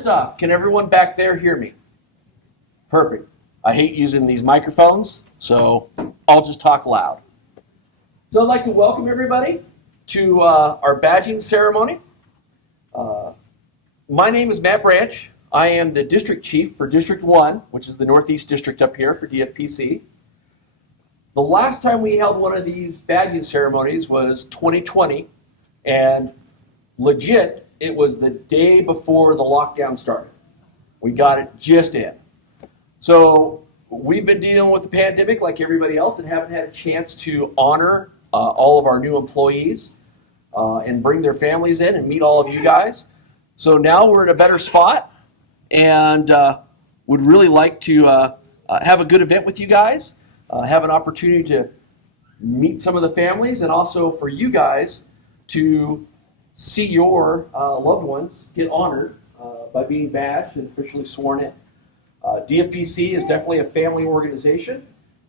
First off, can everyone back there hear me? Perfect. I hate using these microphones, so I'll just talk loud. So I'd like to welcome everybody to our badging ceremony. My name is Matt Branch. I am the district chief for District 1, which is the Northeast District up here for DFPC. The last time we held one of these badging ceremonies was 2020, and legit, it was the day before the lockdown started. We got it just in. So we've been dealing with the pandemic like everybody else and haven't had a chance to honor all of our new employees and bring their families in and meet all of you guys. So now we're in a better spot and would really like to have a good event with you guys, have an opportunity to meet some of the families, and also for you guys to see your loved ones get honored by being badged and officially sworn in. DFPC is definitely a family organization,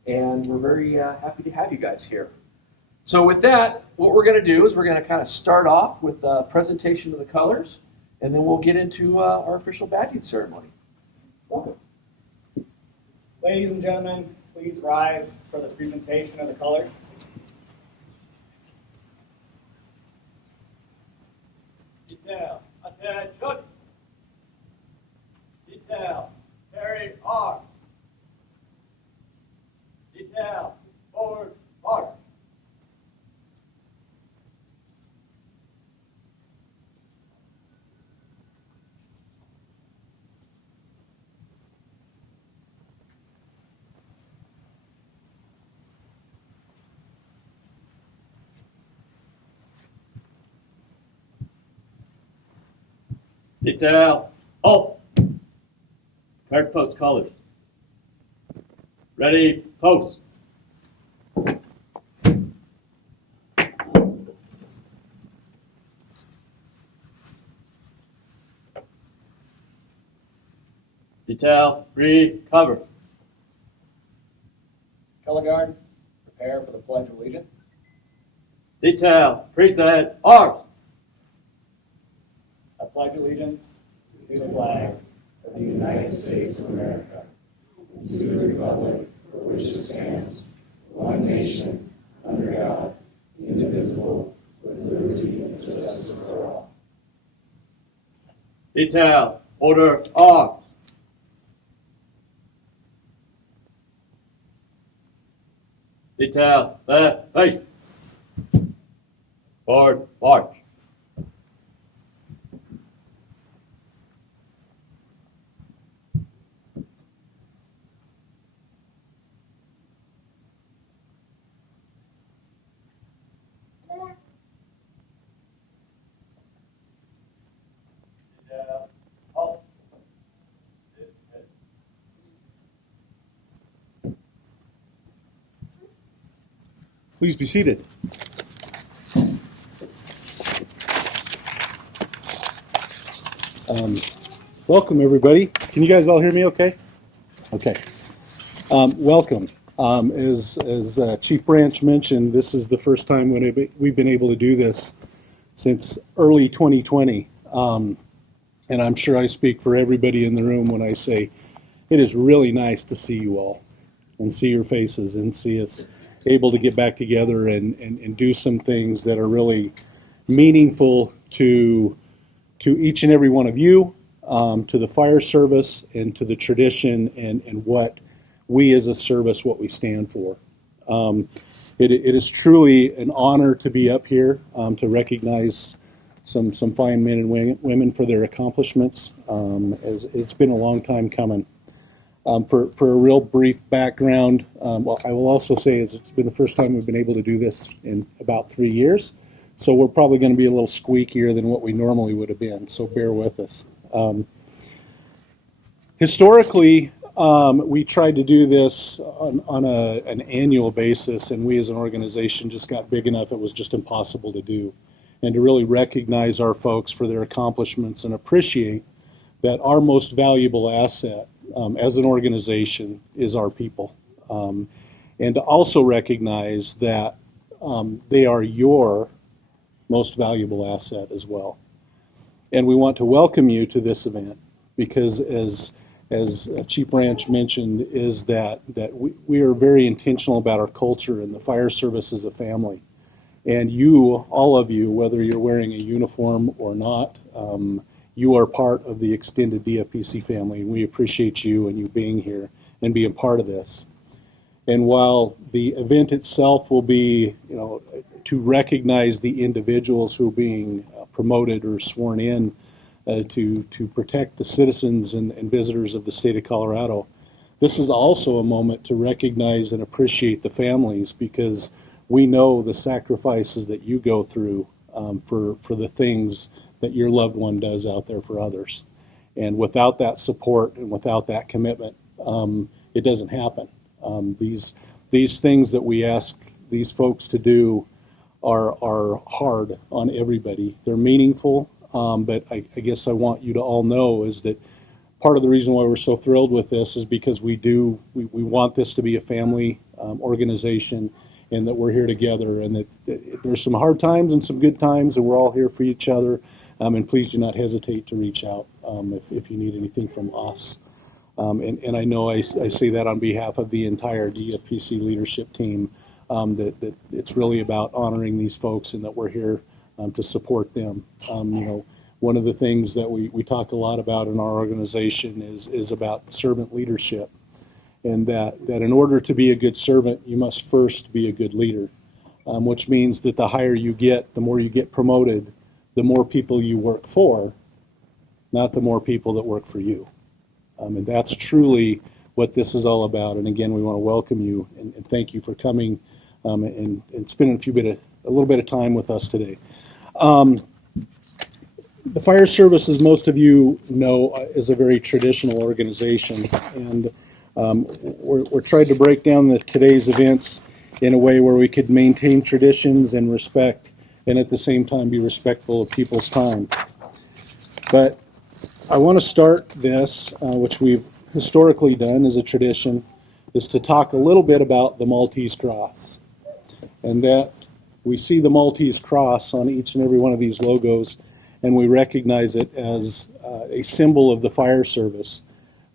and we're very happy to have you guys here. So with that, what we're going to do is we're going to kind of start off with a presentation of the colors, and then we'll get into our official badging ceremony. Welcome. Ladies and gentlemen, please rise for the presentation of the colors. Detail, attention. Detail, carry arms. Detail, forward march. Detail, halt. Guard post colors. Ready, post. Detail, recover. Color guard, prepare for the Pledge of Allegiance. Detail, present arms. I pledge allegiance to the flag of the United States of America, and to the republic for which it stands, one nation, under God, indivisible, with liberty and justice for all. Detail, order arms. Detail, left face. Forward march. Please be seated. Welcome, everybody. Can you guys all hear me okay? Okay. Welcome. As Chief Branch mentioned, this is the first time when we've been able to do this since early 2020. And I'm sure I speak for everybody in the room when I say it is really nice to see you all and see your faces and see us able to get back together and do some things that are really meaningful to each and every one of you, to the fire service, and to the tradition and what we as a service, what we stand for. It is truly an honor to be up here to recognize some fine men and women for their accomplishments. As it's been a long time coming. For a real brief background, well, I will also say it's been the first time we've been able to do this in about 3 years, so we're probably going to be a little squeakier than what we normally would have been, so bear with us. Historically, we tried to do this on an annual basis, and we as an organization just got big enough it was just impossible to do, and to really recognize our folks for their accomplishments and appreciate that our most valuable asset as an organization is our people, and to also recognize that they are your most valuable asset as well. And we want to welcome you to this event. because as Chief Branch mentioned, is that we are very intentional about our culture, and the fire service is a family. And you, all of you, whether you're wearing a uniform or not, you are part of the extended DFPC family, and we appreciate you and you being here and being part of this. And while the event itself will be, to recognize the individuals who are being promoted or sworn in to protect the citizens and visitors of the state of Colorado, this is also a moment to recognize and appreciate the families, because we know the sacrifices that you go through for the things that your loved one does out there for others. And without that support and without that commitment, it doesn't happen. These things that we ask these folks to do are hard on everybody. They're meaningful, but I guess I want you to all know is that part of the reason why we're so thrilled with this is because we want this to be a family organization, and that we're here together, and that there's some hard times and some good times, and we're all here for each other. And please do not hesitate to reach out if you need anything from us. And I know I say that on behalf of the entire DFPC leadership team, that it's really about honoring these folks, and that we're here to support them. One of the things that we talked a lot about in our organization is about servant leadership. And that in order to be a good servant, you must first be a good leader, which means that the higher you get, the more you get promoted, the more people you work for, not the more people that work for you. And that's truly what this is all about. And again, we want to welcome you and thank you for coming and spending a little bit of time with us today. The fire service, as most of you know, is a very traditional organization, and we're trying to break down today's events in a way where we could maintain traditions and respect, and at the same time be respectful of people's time. But I want to start this, which we've historically done as a tradition, is to talk a little bit about the Maltese Cross. And that we see the Maltese Cross on each and every one of these logos, and we recognize it as a symbol of the fire service.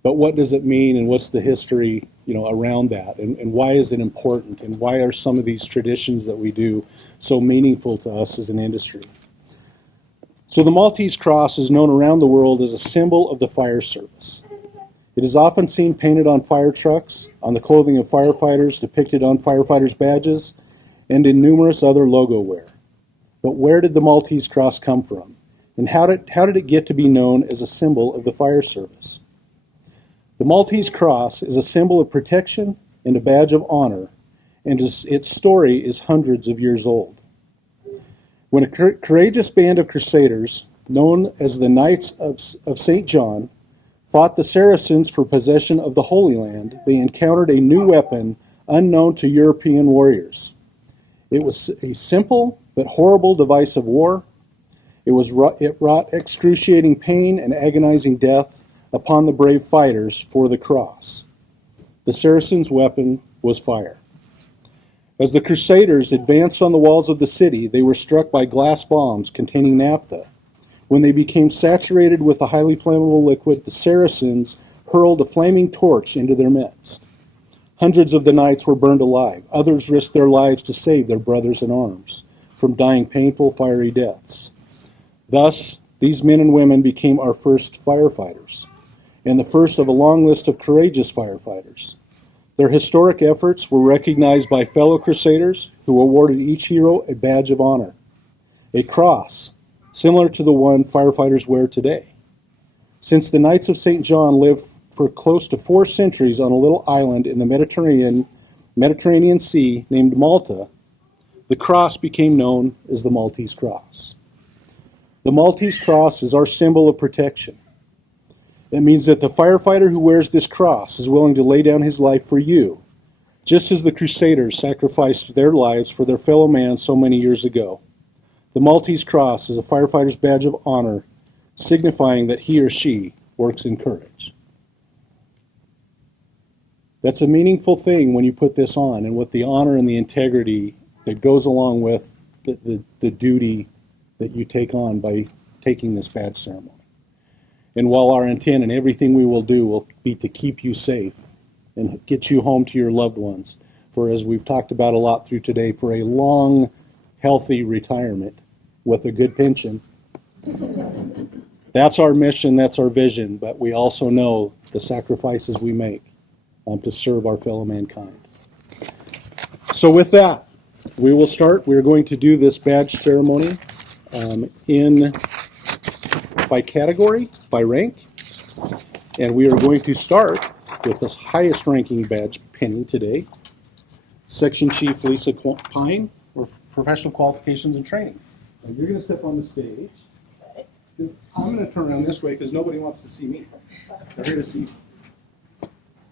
But what does it mean, and what's the history, around that, and why is it important, and why are some of these traditions that we do so meaningful to us as an industry? So the Maltese Cross is known around the world as a symbol of the fire service. It is often seen painted on fire trucks, on the clothing of firefighters, depicted on firefighters' badges, and in numerous other logo wear. But where did the Maltese Cross come from, and how did it get to be known as a symbol of the fire service? The Maltese Cross is a symbol of protection and a badge of honor, and its story is hundreds of years old. When a courageous band of crusaders, known as the Knights of St. John, fought the Saracens for possession of the Holy Land, they encountered a new weapon unknown to European warriors. It was a simple but horrible device of war. It wrought excruciating pain and agonizing death upon the brave fighters for the cross. The Saracens' weapon was fire. As the Crusaders advanced on the walls of the city, they were struck by glass bombs containing naphtha. When they became saturated with the highly flammable liquid, the Saracens hurled a flaming torch into their midst. Hundreds of the knights were burned alive. Others risked their lives to save their brothers in arms from dying painful, fiery deaths. Thus, these men and women became our first firefighters, and the first of a long list of courageous firefighters. Their historic efforts were recognized by fellow crusaders who awarded each hero a badge of honor, a cross, similar to the one firefighters wear today. Since the Knights of St. John lived for close to 4 centuries on a little island in the Mediterranean Sea named Malta, the cross became known as the Maltese Cross. The Maltese Cross is our symbol of protection. It means that the firefighter who wears this cross is willing to lay down his life for you, just as the Crusaders sacrificed their lives for their fellow man so many years ago. The Maltese Cross is a firefighter's badge of honor, signifying that he or she works in courage. That's a meaningful thing when you put this on, and with the honor and the integrity that goes along with the duty that you take on by taking this badge ceremony. And while our intent and everything we will do will be to keep you safe and get you home to your loved ones, for as we've talked about a lot through today, for a long, healthy retirement with a good pension. That's our mission, that's our vision, but we also know the sacrifices we make to serve our fellow mankind. So with that, we will start. We're going to do this badge ceremony by category, by rank, and we are going to start with the highest ranking badge penny today, Section Chief Lisa Pine, for professional qualifications and training. Now you're going to step on the stage. I'm going to turn around this way because nobody wants to see me. They're here to see you.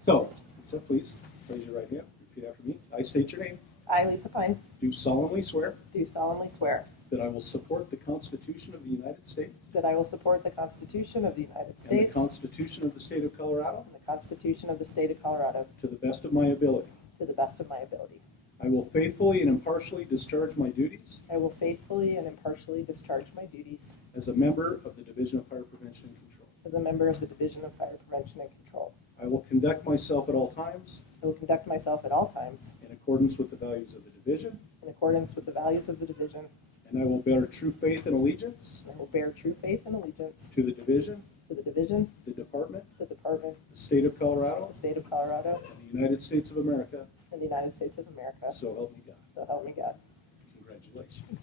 So, Lisa, please raise your right hand. Repeat after me. I state your name. I, Lisa Pine, Do solemnly swear do solemnly swear that I will support the Constitution of the United States that I will support the Constitution of the United and the States Constitution of the State of Colorado and the Constitution of the State of Colorado to the best of my ability. to the best of my ability. I will faithfully and impartially discharge my duties I will faithfully and impartially discharge my duties as a member of the Division of Fire Prevention and Control. as a member of the Division of Fire Prevention and Control. I will conduct myself at all times I will conduct myself at all times in accordance with the values of the division, in accordance with the values of the division, and I will bear true faith and allegiance and I will bear true faith and allegiance to the division, to the division, the department, the department, the State of Colorado, the State of Colorado, and the United States of America, and the United States of America. so help me God. So help me God. Congratulations.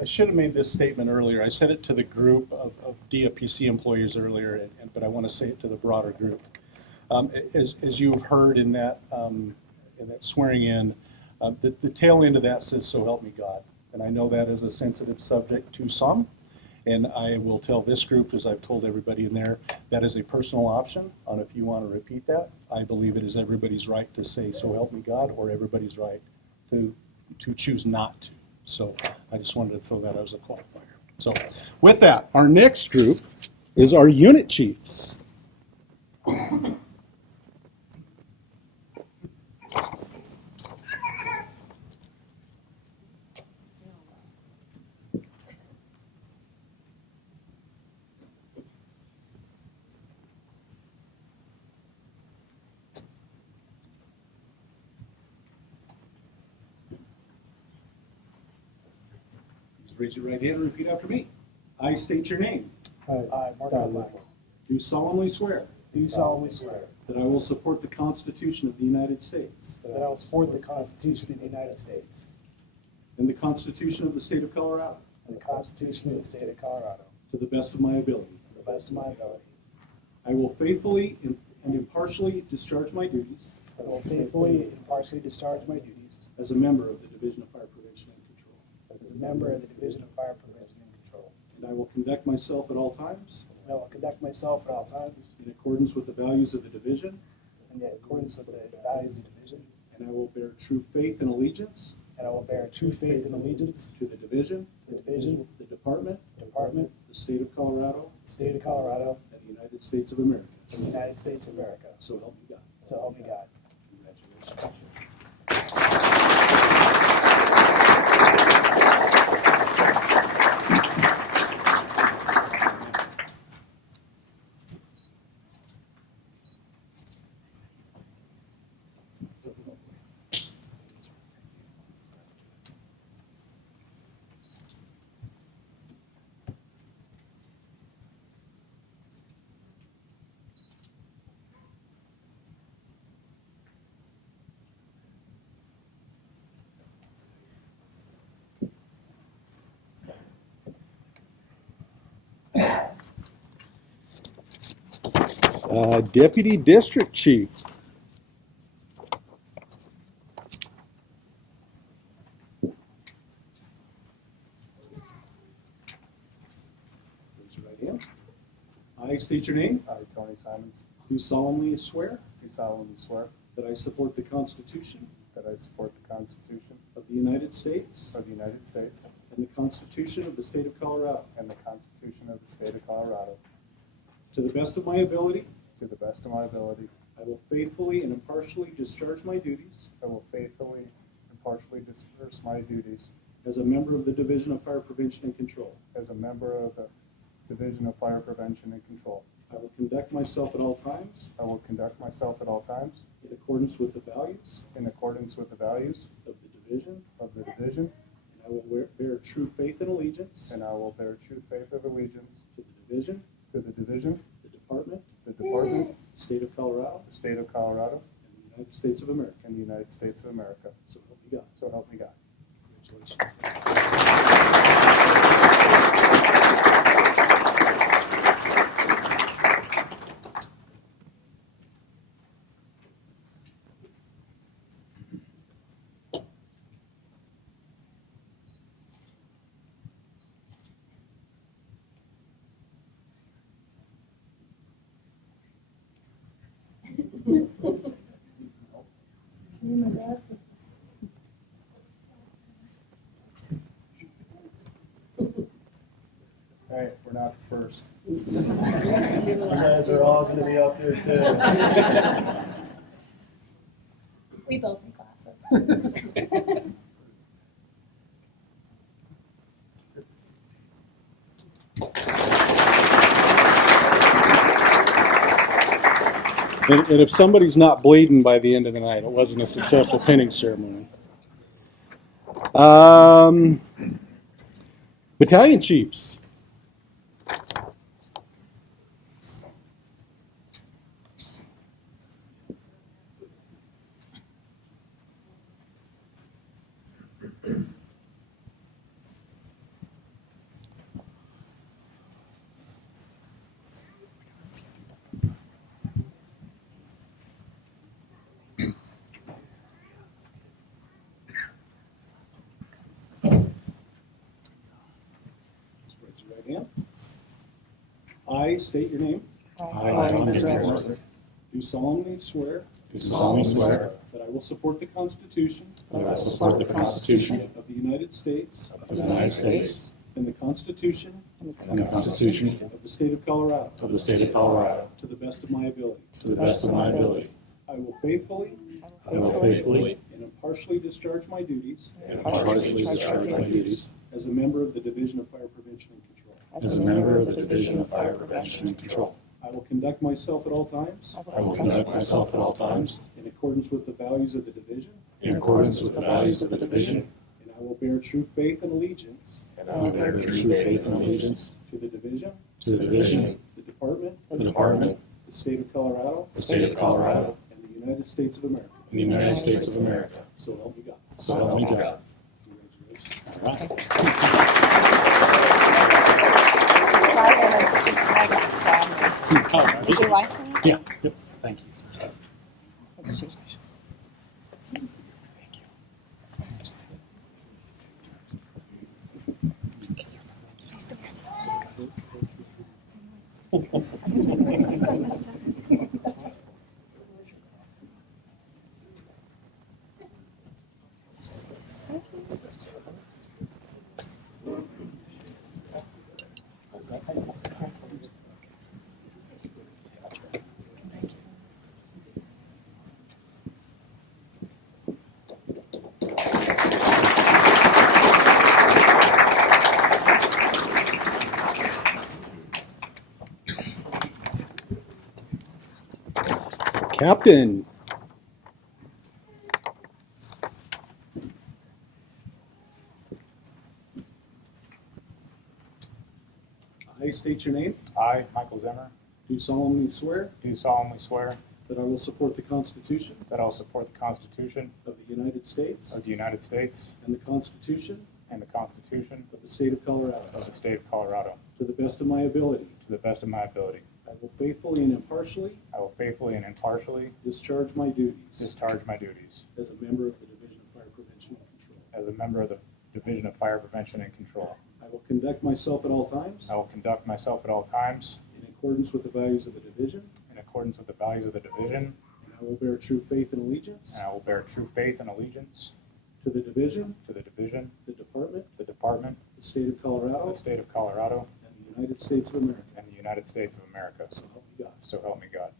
I should have made this statement earlier. I said it to the group of dfpc employees earlier, but I want to say it to the broader group. As you have heard in that swearing in, the tail end of that says, "So help me God." And I know that is a sensitive subject to some, and I will tell this group, as I've told everybody in there, that is a personal option on if you want to repeat that. I believe it is everybody's right to say, "So help me God," or everybody's right to choose not to. So I just wanted to throw that as a qualifier. So with that, our next group is our unit chiefs. Raise your right hand and repeat after me. I state your name. I, Mark Michael, Do solemnly swear do solemnly swear that I will support the Constitution of the United States that I will support the Constitution of the United States and the Constitution of the State of Colorado and the Constitution of the State of Colorado to the best of my ability. to the best of my ability. I will faithfully and impartially discharge my duties I will faithfully and impartially discharge my duties as a member of the Division of Fire Prevention and Control. as a member of the Division of Fire Prevention and Control. And I will conduct myself at all times And I will conduct myself at all times in accordance with the values of the division, in accordance with the values of the division, and I will bear true faith and allegiance and I will bear true faith and allegiance to the division, to the division, the department, the department, the State of Colorado, the State of Colorado, and the United States of America. and the United States of America. So help me God. So help me God. Congratulations. Deputy District Chief. Raise your right hand. I state your name. I, Tony Simons, Do solemnly swear do solemnly swear that I support the Constitution that I support the Constitution of the United States of the United States and the Constitution of the State of Colorado, and the Constitution of the State of Colorado. to the best of my ability. To the best of my ability, I will faithfully and impartially discharge my duties I will faithfully and partially disperse my duties as a member of the Division of Fire Prevention and Control. as a member of the Division of Fire Prevention and Control. I will conduct myself at all times I will conduct myself at all times in accordance with the values in accordance with the values of the division, of the division, and I will bear true faith and allegiance and I will bear true faith of allegiance to the division, to the division, the department, the department, the state of Colorado, the State of Colorado, and the United States of America. and the United States of America. So help me God. So help me God. Congratulations. All right, we're not first. You guys are all going to be up here too. We both need glasses. And if somebody's not bleeding by the end of the night, it wasn't a successful pinning ceremony. Battalion Chiefs. Raise your right hand. I state your name. Do solemnly swear that I will support the Constitution of the United States and the Constitution of the State of Colorado to the best of my ability. I will faithfully and impartially discharge my duties as a member of the Division of Fire Prevention and Control. I will conduct myself at all times in accordance with the values of the division, and I will bear true faith and allegiance to the division, the department, the State of Colorado, and the United States of America. So help me God. Congratulations. All right. Is your wife coming? Yeah. Yep. Thank you. Captain. I state your name. I, Michael Zimmer, Do solemnly swear do solemnly swear that I will support the Constitution that I will support the Constitution of the United States of the United States and the Constitution and the Constitution of the State of Colorado of the State of Colorado to the best of my ability. to the best of my ability. I will faithfully and impartially I will faithfully and impartially discharge my duties discharge my duties as a member of the Division of Fire Prevention and Control. as a member of the Division of Fire Prevention and Control. I will conduct myself at all times I will conduct myself at all times in accordance with the values of the division, in accordance with the values of the division, and I will bear true faith and allegiance and I will bear true faith and allegiance to the division, the division, the department, the department, the state of Colorado, the state of Colorado, and the United States of America. and the United States of America. So help me God. So help me God.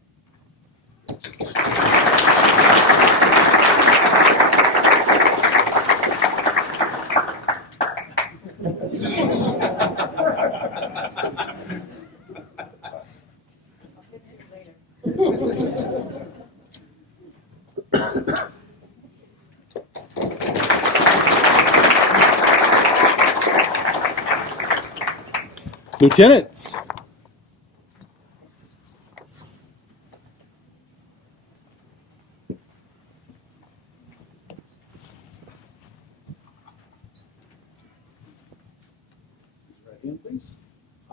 Lieutenants. Right hand, please.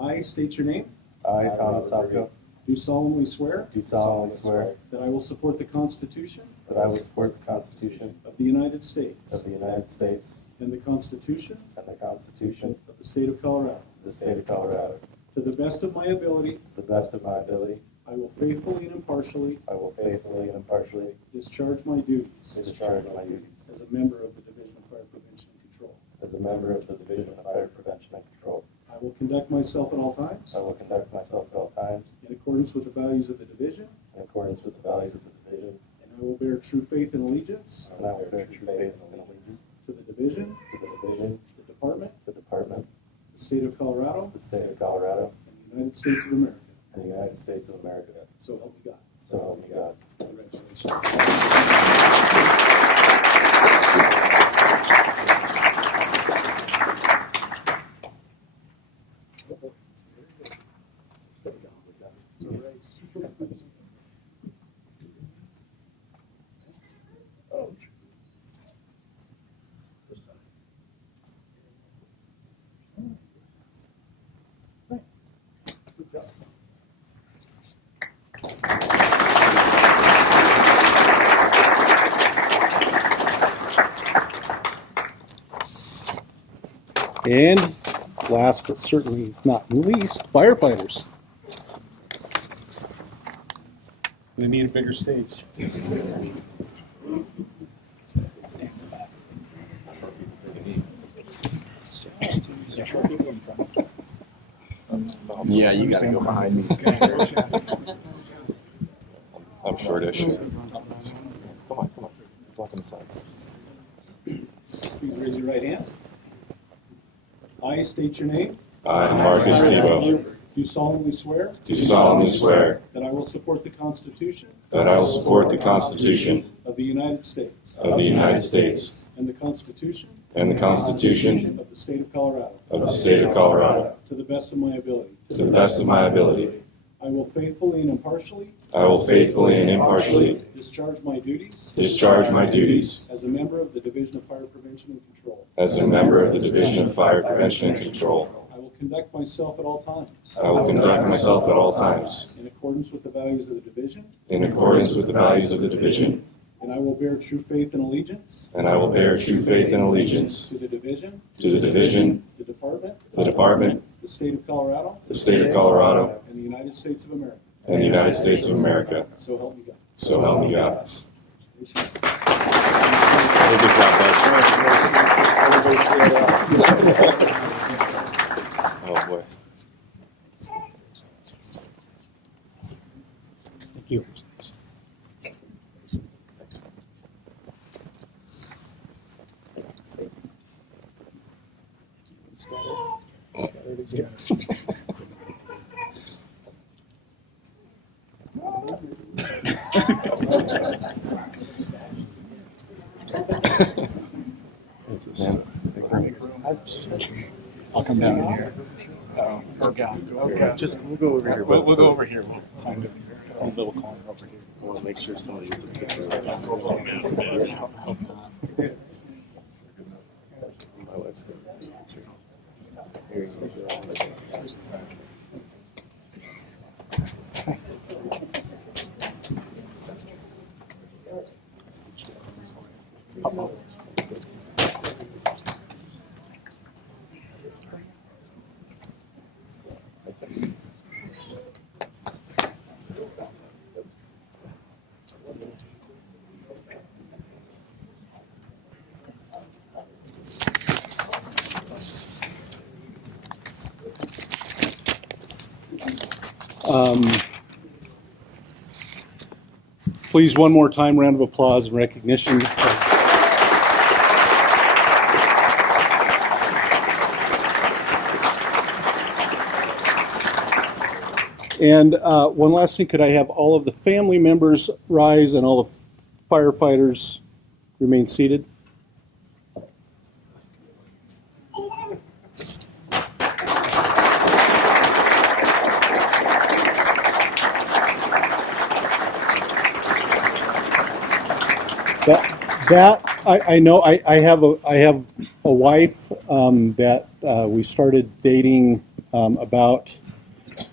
I state your name. I, Thomas Salko, Do solemnly swear do solemnly swear that I will support the Constitution that I will support the Constitution of the United States of the United States and the Constitution and the Constitution of the state of Colorado. of the state of Colorado. To the best of my ability, To the best of my ability, I will faithfully and impartially I will faithfully and impartially discharge my duties discharge my duties as a member of the Division of Fire Prevention and Control. as a member of the Division of Fire Prevention and Control. I will conduct myself at all times I will conduct myself at all times in accordance with the values of the division, in accordance with the values of the division, and I will bear true faith and allegiance and I will bear true faith and allegiance to the division, to the division, the department, the department, the state of Colorado, the state of Colorado, and the United States of America. and the United States of America. So help me God. So help me God. Congratulations. And last but certainly not least, firefighters. We need a bigger stage. Yeah, you gotta go behind me. I'm shortish. Come on. Blocking the sides. Please raise your right hand. I state your name. I, Marcus Tebow, Do solemnly swear do solemnly swear that I will support the Constitution that I will support the Constitution of the United States of the United States and the Constitution and the Constitution of the state of Colorado of the state of Colorado to the best of my ability. to the best of my ability. I will faithfully and impartially I will faithfully and impartially discharge my duties discharge my duties as a member of the Division of Fire Prevention and Control. as a member of the Division of Fire Prevention and Control. I will conduct myself at all times I will conduct myself at all times in accordance with the values of the division, in accordance with the values of the division, and I will bear true faith and allegiance and I will bear true faith and allegiance to the division, to the division, the department, the department, the state of Colorado, the state of Colorado, and the United States of America. and the United States of America. So help me God. So help me God. Congratulations. Good job, bud. Oh, boy. Thank you. I'll come down here. So, okay. Just, we'll go over here. We'll go over here. We'll find a little corner over here. We'll make sure somebody gets a picture of my wife's going to take a picture. Here you go. Please, one more time, round of applause and recognition. And one last thing, could I have all of the family members rise and all the firefighters remain seated? I know I have a wife that we started dating about a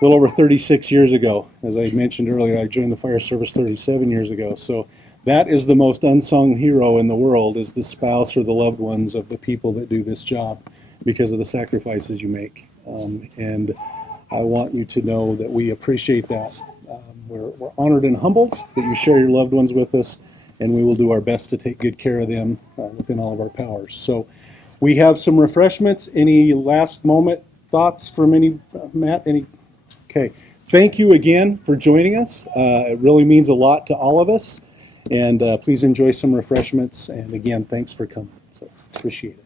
little over 36 years ago. As I mentioned earlier, I joined the fire service 37 years ago. So that is the most unsung hero in the world, is the spouse or the loved ones of the people that do this job, because of the sacrifices you make. And I want you to know that we appreciate that. We're honored and humbled that you share your loved ones with us, and we will do our best to take good care of them within all of our powers. So we have some refreshments. Any last moment thoughts from Matt? Okay. Thank you again for joining us. It really means a lot to all of us. And please enjoy some refreshments. And again, thanks for coming. So appreciate it.